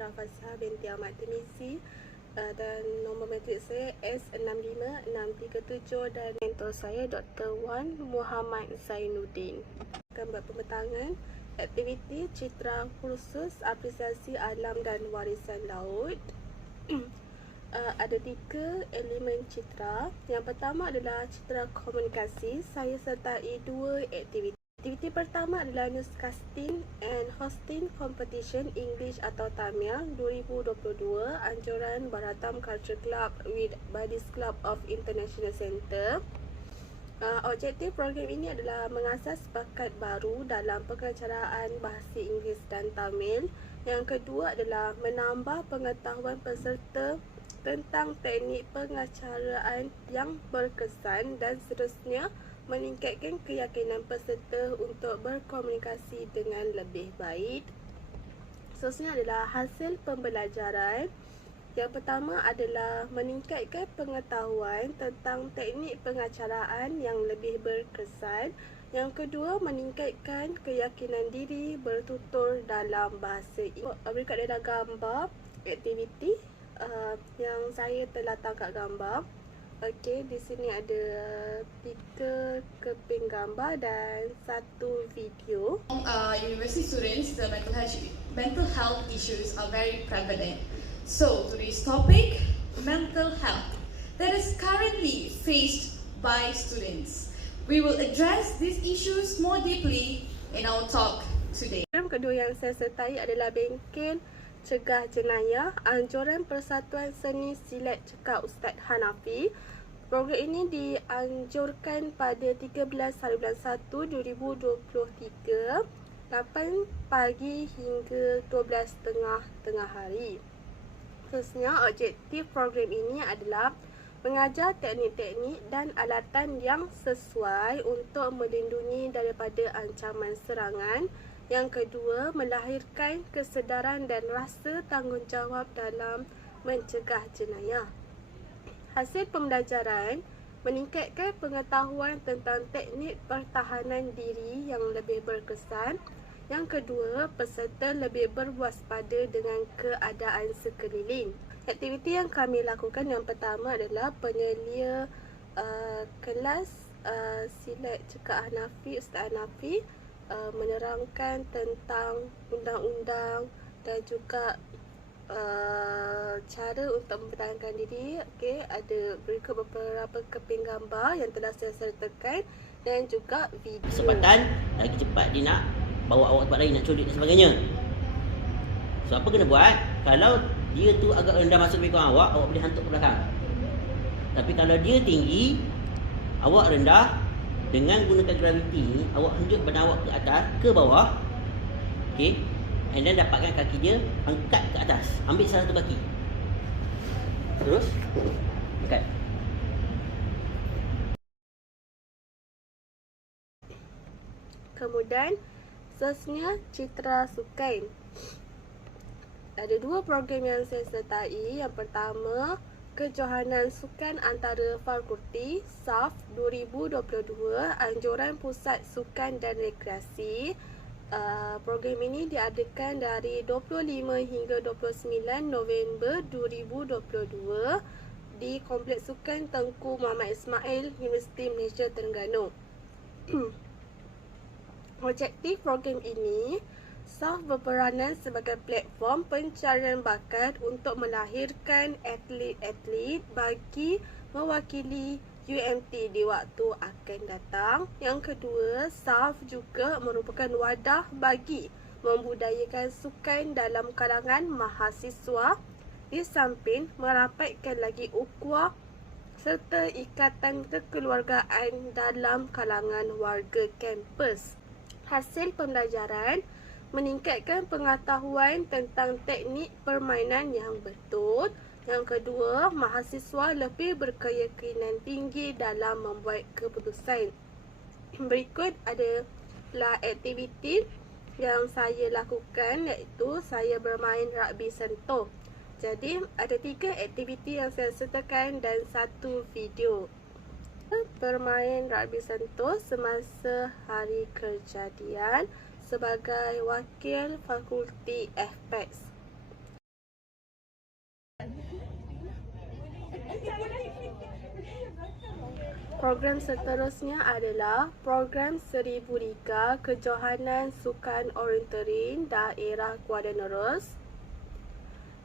Amira Fazhah binti Ahmad Temizi, dan nombor matrik saya S65-637 dan mentor saya Dr. Wan Muhammad Zainuddin. Akan buat pembentangan aktiviti citra khusus apresiasi alam dan warisan laut. Ada 3 elemen citra. Yang pertama adalah citra komunikasi. Saya sertai 2 aktiviti. Aktiviti pertama adalah Newscasting and Hosting Competition English atau Tamil 2022, anjuran Baratam Culture Club with Buddies Club of International Centre. Objektif program ini adalah mengasas bakat baru dalam pengacaraan bahasa Inggeris dan Tamil. Yang kedua adalah menambah pengetahuan peserta tentang teknik pengacaraan yang berkesan, dan seterusnya meningkatkan keyakinan peserta untuk berkomunikasi dengan lebih baik. Seterusnya adalah hasil pembelajaran. Yang pertama adalah meningkatkan pengetahuan tentang teknik pengacaraan yang lebih berkesan. Yang kedua, meningkatkan keyakinan diri bertutur dalam bahasa Inggeris. Berikut adalah gambar aktiviti yang saya telah tangkap gambar. Okey, di sini ada 3 keping gambar dan 1 video. University students, the mental health issues are very prevalent. So, today's topic, mental health, that is currently faced by students. We will address these issues more deeply in our talk today. Program kedua yang saya sertai adalah Bengkel Cegah Jenayah, anjuran Persatuan Seni Silat Cekak Ustaz Hanafi. Program ini dianjurkan pada 13/1/2023, 8 pagi hingga 12 tengah hari. Seterusnya, objektif program ini adalah mengajar teknik-teknik dan alatan yang sesuai untuk melindungi daripada ancaman serangan. Yang kedua, melahirkan kesedaran dan rasa tanggungjawab dalam mencegah jenayah. Hasil pembelajaran meningkatkan pengetahuan tentang teknik pertahanan diri yang lebih berkesan. Yang kedua, peserta lebih berwaspada dengan keadaan sekeliling. Aktiviti yang kami lakukan yang pertama adalah penyelia kelas silat cekak Hanafi, Ustaz Hanafi, menerangkan tentang undang-undang dan juga cara untuk mempertahankan diri. Okey, ada berikut beberapa keping gambar yang telah saya sertakan dan juga video. Kesempatan lagi cepat dia nak bawa awak tempat lain, nak culik dan sebagainya. So apa kena buat? Kalau dia tu agak rendah masuk lebih kurang awak boleh hantuk ke belakang. Tapi kalau dia tinggi, awak rendah, dengan gunakan graviti ni, awak henjuk badan awak ke atas, ke bawah. Okay, and then dapatkan kaki dia, angkat ke atas, ambil salah satu kaki, terus angkat. Kemudian seterusnya citra sukan. Ada 2 program yang saya sertai. Yang pertama, Kejohanan Sukan Antara Fakulti SAF 2022, anjuran Pusat Sukan dan Rekreasi. Program ini diadakan dari 25 hingga 29 November 2022 di Kompleks Sukan Tengku Muhammad Ismail, Universiti Malaysia Terengganu. Objektif program ini, SAF berperanan sebagai platform pencarian bakat untuk melahirkan atlet-atlet bagi mewakili UMT di waktu akan datang. Yang kedua, SAF juga merupakan wadah bagi membudayakan sukan dalam kalangan mahasiswa, di samping merapatkan lagi ukhuwah serta ikatan kekeluargaan dalam kalangan warga kampus. Hasil pembelajaran meningkatkan pengetahuan tentang teknik permainan yang betul. Yang kedua, mahasiswa lebih berkeyakinan tinggi dalam membuat keputusan. Berikut adalah aktiviti yang saya lakukan, iaitu saya bermain rugby sentuh. Jadi, ada 3 aktiviti yang saya sertakan dan 1 video. Bermain rugby sentuh semasa hari kejadian sebagai wakil fakulti FPEX. Program seterusnya adalah program Seribu Liga Kejohanan Sukan Orienteering Daerah Kuala Nerus.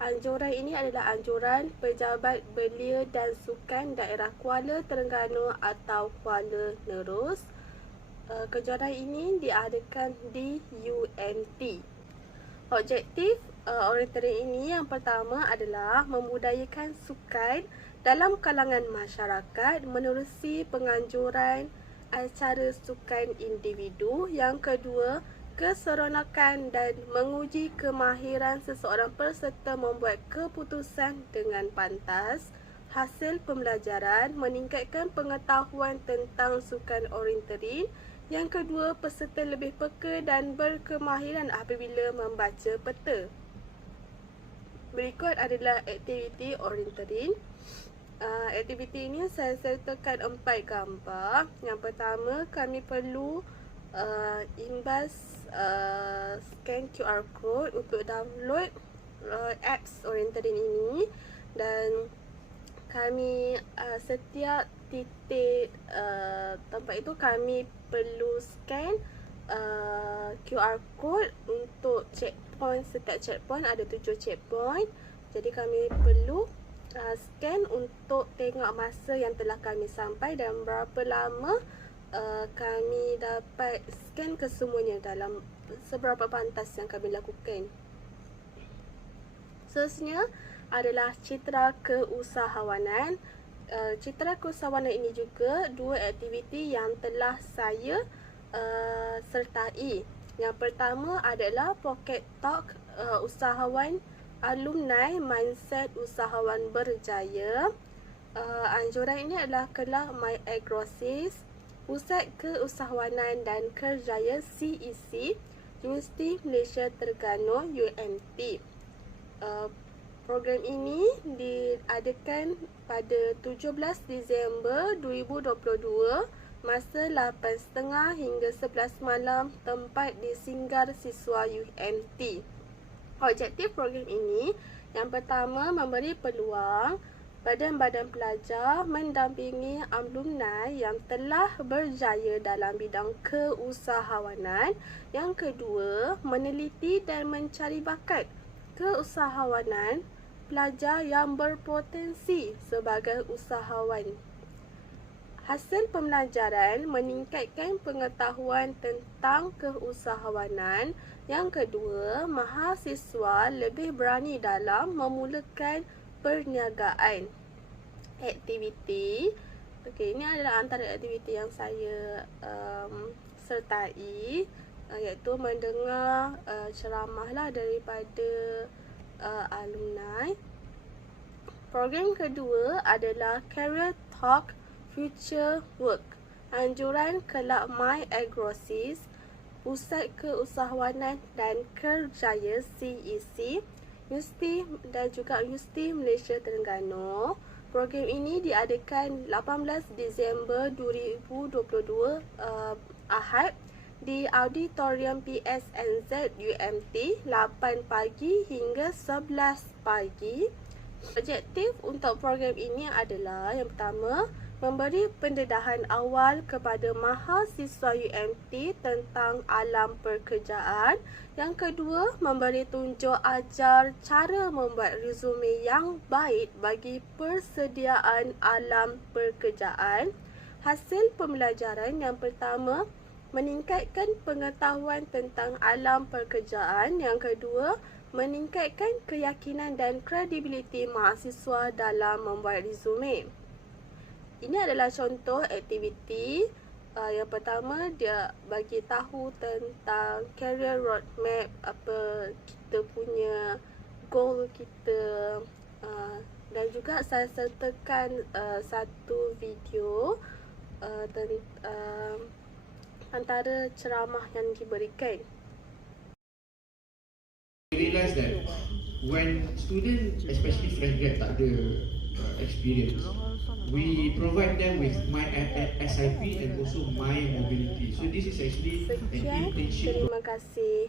Anjuran ini adalah anjuran Pejabat Belia dan Sukan Daerah Kuala Terengganu atau Kuala Nerus. Kejuaraan ini diadakan di UMT. Objektif orienteering ini yang pertama adalah memudayakan sukan dalam kalangan masyarakat menerusi penganjuran acara sukan individu. Yang kedua, keseronokan dan menguji kemahiran seseorang peserta membuat keputusan dengan pantas. Hasil pembelajaran meningkatkan pengetahuan tentang sukan orienteering. Yang kedua, peserta lebih peka dan berkemahiran apabila membaca peta. Berikut adalah aktiviti orienteering. Aktiviti ini saya sertakan 4 gambar. Yang pertama, kami perlu imbas scan QR code untuk download apps orienteering ini, dan kami setiap titik tempat itu kami perlu scan QR code untuk checkpoint. Setiap checkpoint ada 7 checkpoint, jadi kami perlu scan untuk tengok masa yang telah kami sampai dan berapa lama kami dapat scan kesemuanya dalam seberapa pantas yang kami lakukan. Seterusnya adalah citra keusahawanan. Citra keusahawanan ini juga 2 aktiviti yang telah saya sertai. Yang pertama adalah Pocket Talk usahawan alumni mindset usahawan berjaya. Anjuran ini adalah kelas My Agrosis, Pusat Keusahawanan dan Kerjaya CEC, Universiti Malaysia Terengganu UMT. Program ini diadakan pada 17 Disember 2022, masa 8.30 hingga 11 malam, tempat di Singgar Siswa UMT. Objektif program ini yang pertama, memberi peluang badan-badan pelajar mendampingi alumni yang telah berjaya dalam bidang keusahawanan. Yang kedua, meneliti dan mencari bakat keusahawanan pelajar yang berpotensi sebagai usahawan. Hasil pembelajaran meningkatkan pengetahuan tentang keusahawanan. Yang kedua, mahasiswa lebih berani dalam memulakan perniagaan. Aktiviti, ini adalah antara aktiviti yang saya sertai, iaitu mendengar ceramah daripada alumni. Program kedua adalah Career Talk Future Work. Anjuran Kelab My Agrosis, Pusat Keusahawanan dan Kerjaya CEC, Universiti dan juga Universiti Malaysia Terengganu. Program ini diadakan 18 Disember 2022 Ahad di Auditorium PSNZ UMT 8 pagi hingga 11 pagi. Objektif untuk program ini adalah yang pertama, memberi pendedahan awal kepada mahasiswa UMT tentang alam pekerjaan. Yang kedua, memberi tunjuk ajar cara membuat resume yang baik bagi persediaan alam pekerjaan. Hasil pembelajaran yang pertama, meningkatkan pengetahuan tentang alam pekerjaan. Yang kedua, meningkatkan keyakinan dan kredibiliti mahasiswa dalam membuat resume. Ini adalah contoh aktiviti. Yang pertama, dia bagi tahu tentang career roadmap, apa kita punya goal kita, dan juga saya sertakan satu video antara ceramah yang diberikan. I realize that when student, especially fresh grad, tak ada experience, we provide them with My SIP and also My Mobility. So this is actually an Sekian, internship. terima kasih.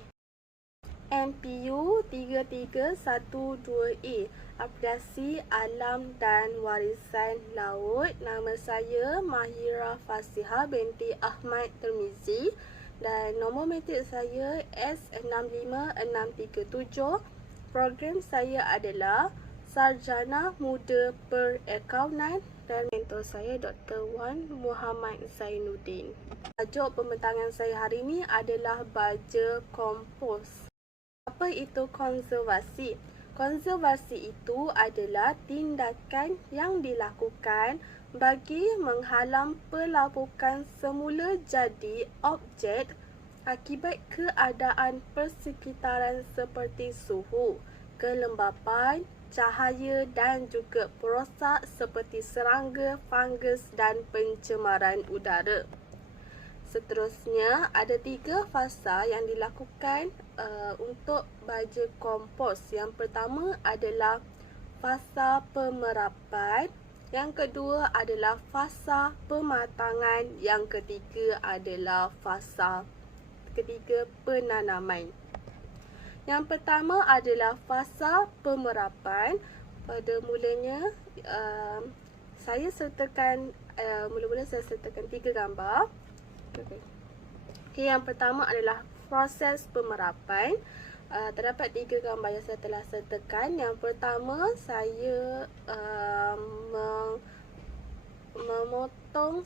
MPU 3312A, Aplikasi Alam dan Warisan Laut. Nama saya Mahira Fasiha binti Ahmad Termizi dan nombor matrik saya S65637. Program saya adalah Sarjana Muda Perakaunan dan mentor saya Dr. Wan Muhammad Zainuddin. Tajuk pembentangan saya hari ini adalah baja kompos. Apa itu konservasi? Konservasi itu adalah tindakan yang dilakukan bagi menghalang pelabukan semula jadi objek akibat keadaan persekitaran seperti suhu, kelembapan, cahaya dan juga perosak seperti serangga, fungus dan pencemaran udara. Seterusnya, ada 3 fasa yang dilakukan untuk baja kompos. Yang pertama adalah fasa pemerapan, yang kedua adalah fasa pematangan, yang ketiga adalah fasa penanaman. Yang pertama adalah fasa pemerapan. Pada mulanya, saya sertakan mula-mula saya sertakan 3 gambar. Okay, yang pertama adalah proses pemerapan. Terdapat 3 gambar yang saya telah sertakan. Yang pertama, saya memotong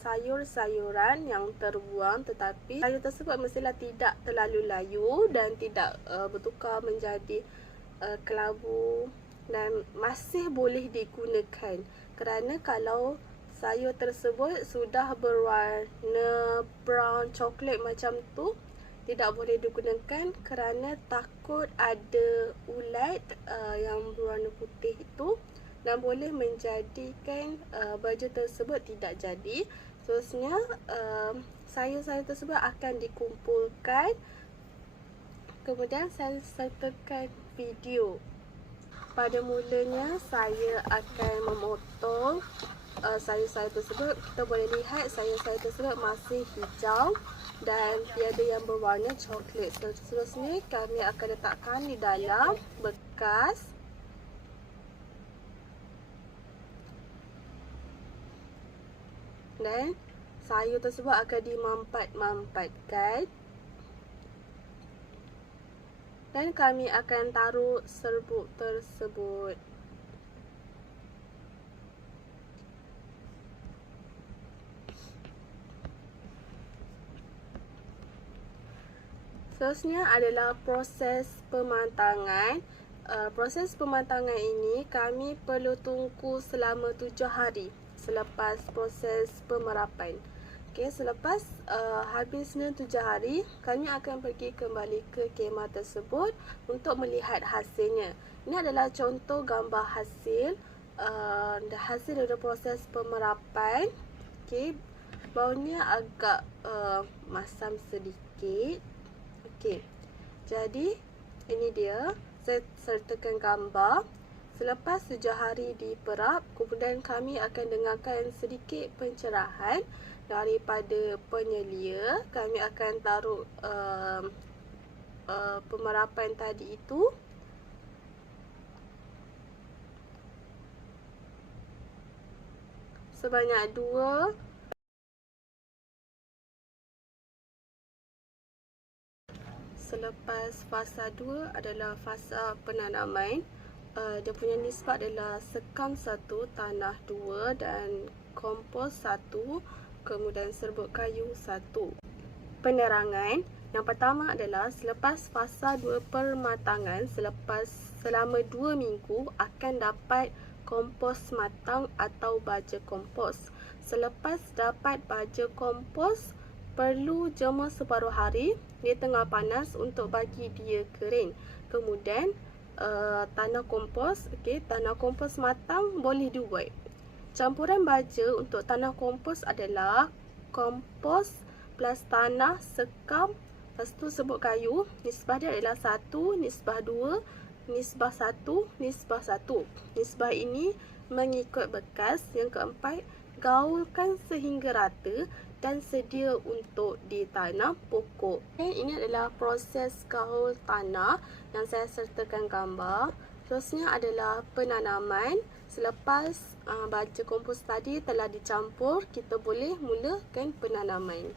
sayur-sayuran yang terbuang, tetapi sayur tersebut mestilah tidak terlalu layu dan tidak bertukar menjadi kelabu dan masih boleh digunakan. Kerana kalau sayur tersebut sudah berwarna brown coklat macam tu, tidak boleh digunakan kerana takut ada ulat yang berwarna putih itu dan boleh menjadikan baja tersebut tidak jadi. Seterusnya, sayur-sayur tersebut akan dikumpulkan. Kemudian saya sertakan video. Pada mulanya saya akan memotong sayur-sayur tersebut. Kita boleh lihat sayur-sayur tersebut masih hijau dan tiada yang berwarna coklat. Seterusnya kami akan letakkan di dalam bekas dan sayur tersebut akan dimampat-mampatkan dan kami akan taruh serbuk tersebut. Seterusnya adalah proses pematangan. Proses pematangan ini kami perlu tunggu selama 7 hari selepas proses pemerapan. Okay, selepas habisnya 7 hari, kami akan pergi kembali ke kemah tersebut untuk melihat hasilnya. Ini adalah contoh gambar hasil dari proses pemerapan. Okay, baunya agak masam sedikit. Okey, jadi ini dia, saya sertakan gambar. Selepas 7 hari diperap, kemudian kami akan dengarkan sedikit pencerahan daripada penyelia. Kami akan taruh pemerapan tadi itu. Sebanyak 2. Selepas fasa 2 adalah fasa penanaman. Dia punya nisbah adalah sekam 1, tanah 2 dan kompos 1, kemudian serbuk kayu 1. Penerangan. Yang pertama adalah selepas fasa 2 pematangan, selama 2 minggu akan dapat kompos matang atau baja kompos. Selepas dapat baja kompos, perlu jemur separuh hari di tengah panas untuk bagi dia kering. Kemudian tanah kompos, tanah kompos matang boleh dibuat. Campuran baja untuk tanah kompos adalah kompos plus tanah, sekam, lepas tu serbuk kayu. Nisbah dia adalah 1, nisbah 2, nisbah 1, nisbah 1. Nisbah ini mengikut bekas. Yang keempat, gaulkan sehingga rata akan sedia untuk ditanam pokok. Ini adalah proses kaul tanah yang saya sertakan gambar. Terusnya adalah penanaman. Selepas baja kompos tadi telah dicampur, kita boleh mulakan penanaman.